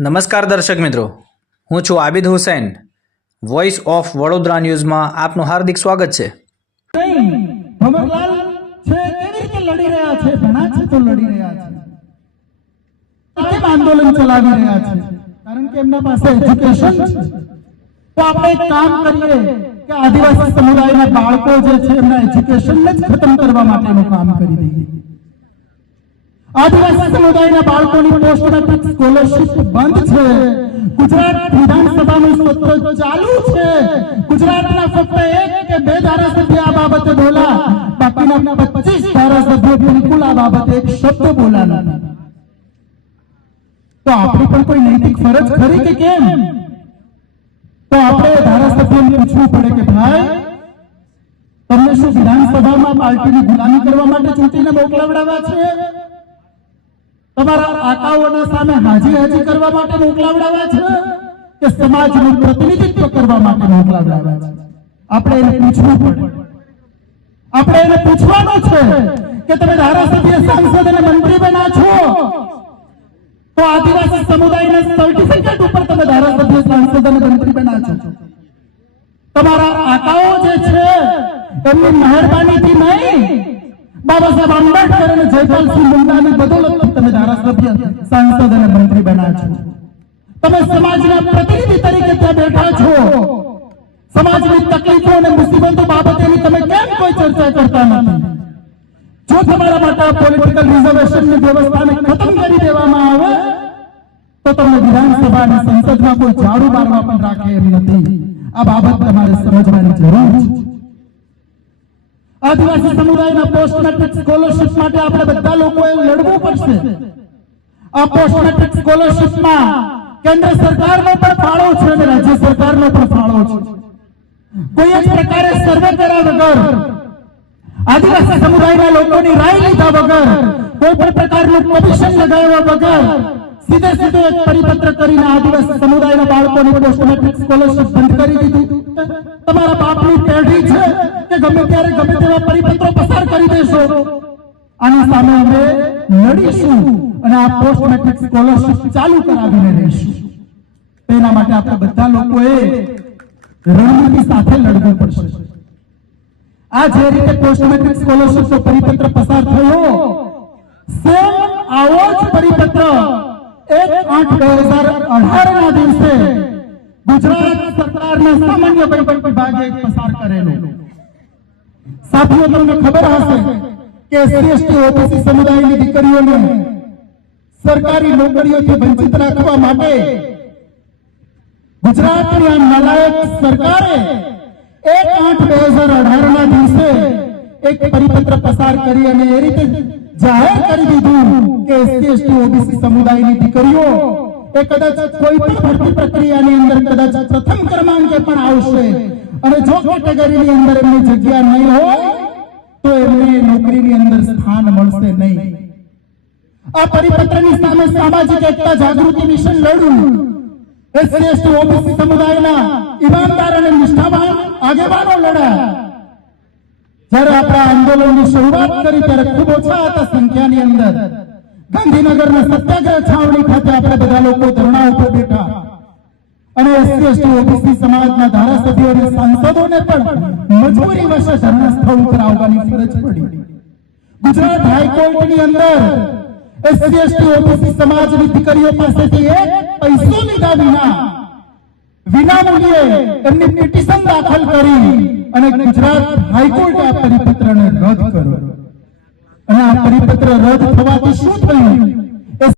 નમસ્કાર દર્શક મિત્રો. હું છું આબિદ હુસૈન. વોઇસ ઓફ વડોદરા ન્યૂઝમાં આપનું હાર્દિક સ્વાગત છે. આંદોલન ચલાવી રહ્યા છે. કારણ કે એમના પાસે એજ્યુકેશન તો આપણે કામ કરીએ કે આદિવાસી સમુદાયના બાળકો જે છે એમના એજ્યુકેશનને જ ખતમ કરવા માટેનું કામ કરી દઈએ. આદિવાસી સમુદાયના બાળકોની પોસ્ટ મેટ્રિક સ્કોલરશિપ બંધ છે. ગુજરાત વિધાનસભાનું સત્ર ચાલુ છે. ગુજરાતના ફક્ત એક કે બે ધારાસભ્ય આ બાબતે બોલા. બાકીના પચીસ ધારાસભ્યો બિલકુલ આ બાબતે એક શબ્દ બોલા નથી. તો આપણી પણ કોઈ નૈતિક ફરજ ખરી કે કેમ? તો આપણે ધારાસભ્યને પૂછવું પડે કે ભાઈ, તમને શું વિધાનસભામાં પાર્ટીની ગુલામી કરવા માટે ચૂંટીને મોકલાવડાવ્યા છે? તમારા આકાઓના સામે હાજી હાજી કરવા માટે મોકલાવડાવ્યા છે કે સમાજનું પ્રતિનિધિત્વ કરવા માટે મોકલાવડાવ્યા છે? આપણે એને પૂછવું પડે. આપણે એને પૂછવાનું છે કે તમે ધારાસભ્ય, સાંસદ અને મંત્રી બના છો? તો આદિવાસી સમુદાયના સર્ટિફિકેટ ઉપર તમે ધારાસભ્ય, સાંસદ અને મંત્રી બના છો. તમારા આકાઓ જે છે, એમની મહેરબાનીથી નહીં બાબા સાહેબ આંબેડકર અને જયપાલસિંહ મુંડાની બદોલતથી તમે ધારાસભ્ય, સાંસદ અને મંત્રી બન્યા છો. તમે સમાજના પ્રતિનિધિ તરીકે ત્યાં બેઠા છો. સમાજની તકલીફો અને મુસીબતો બાબતેની તમે કેમ કોઈ ચર્ચા કરતા નથી? જો તમારા માટે પોલિટિકલ રિઝર્વેશનની વ્યવસ્થાને ખતમ કરી દેવામાં આવે, તો તમને વિધાનસભા અને સંસદમાં કોઈ ઝાડુ મારવા પણ રાખે એમ નથી. આ બાબત તમારે સમજવાની જરૂર છે. આદિવાસી સમુદાયના પોસ્ટ મેટ્રિક સ્કોલરશિપ માટે આપણે બધા લોકોએ લડવું પડશે. આ પોસ્ટ મેટ્રિક સ્કોલરશિપમાં કેન્દ્ર સરકારનો પણ ફાળો છે અને રાજ્ય સરકારનો પણ ફાળો છે. કોઈ જ પ્રકારે સર્વે કર્યા વગર, આદિવાસી સમુદાયના લોકોની રાય લીધા વગર, કોઈ પણ પ્રકારનું કમિશન લગાવ્યા વગર સીધે સીધો એક પરિપત્ર કરીને આદિવાસી સમુદાયના બાળકોની પોસ્ટ મેટ્રિક સ્કોલરશિપ બંધ કરી દીધું. તમારા બાપની પેઢી છે કે ગમે ત્યારે ગમે તેવા પરિપત્રો પસાર કરી દેશો. આની સામે અમે લડીશું અને આ પોસ્ટ મેટ્રિક સ્કોલરશિપ ચાલુ કરાવીને રહીશું. તેના માટે આપણે બધા લોકોએ રણનીતિ સાથે લડવું પડશે. આ જે રીતે પોસ્ટ મેટ્રિક સ્કોલરશિપ નો પરિપત્ર પસાર થયો સેમ આવો જ પરિપત્ર એક આઠ બે હજાર અઢાર ના દિવસે ગુજરાત સરકારના સામાન્ય વહીવટ વિભાગે એક પસાર કરેલો સાથીઓ તમને ખબર હશે કે એસસી એસટી ઓબીસી સમુદાયની દીકરીઓને સરકારી નોકરીઓથી વંચિત રાખવા માટે ગુજરાતની આ નાલાયક સરકારે એક આઠ બે હજાર અઢાર ના દિવસે એક પરિપત્ર પસાર કરી અને એ રીતે જાહેર કરી દીધું કે એસસી એસટી ઓબીસી સમુદાયની દીકરીઓ એ કદાચ કોઈ પણ ભરતી પ્રક્રિયાની અંદર કદાચ પ્રથમ ક્રમાંકે પણ આવશે. અને જો કેટેગરીની અંદર એમની જગ્યા નહીં હોય, તો એમને નોકરીની અંદર સ્થાન મળશે નહીં. આ પરિપત્રની સામે સામાજિક એકતા જાગૃતિ મિશન લડવું. એસસી એસટી ઓબીસી સમુદાયના ઈમાનદાર અને નિષ્ઠાવાન આગેવાનો લડ્યા. જ્યારે આપણા આંદોલનની શરૂઆત કરી, ત્યારે ખૂબ ઓછા હતા સંખ્યાની અંદર. ગાંધીનગરના સત્યાગ્રહ છાવણી ખાતે આપણે બધા લોકો ધરણા ઉપર બેઠા. અને એસસી, એસટી, ઓબીસી સમાજના ધારાસભ્યો અને સાંસદોને પણ મજબૂરી વશે ધરણા સ્થળ ઉપર આવવાની ફરજ પડી. ગુજરાત હાઈકોર્ટની અંદર એસસી, એસટી, ઓબીસી સમાજની દીકરીઓ પાસેથી એક પૈસો લીધા વિના વિનામૂલ્યે એમની પિટિશન દાખલ કરી અને ગુજરાત હાઈકોર્ટે આ પરિપત્રને રદ કર્યો. અને આ પરિપત્ર રદ થવાથી શું થયું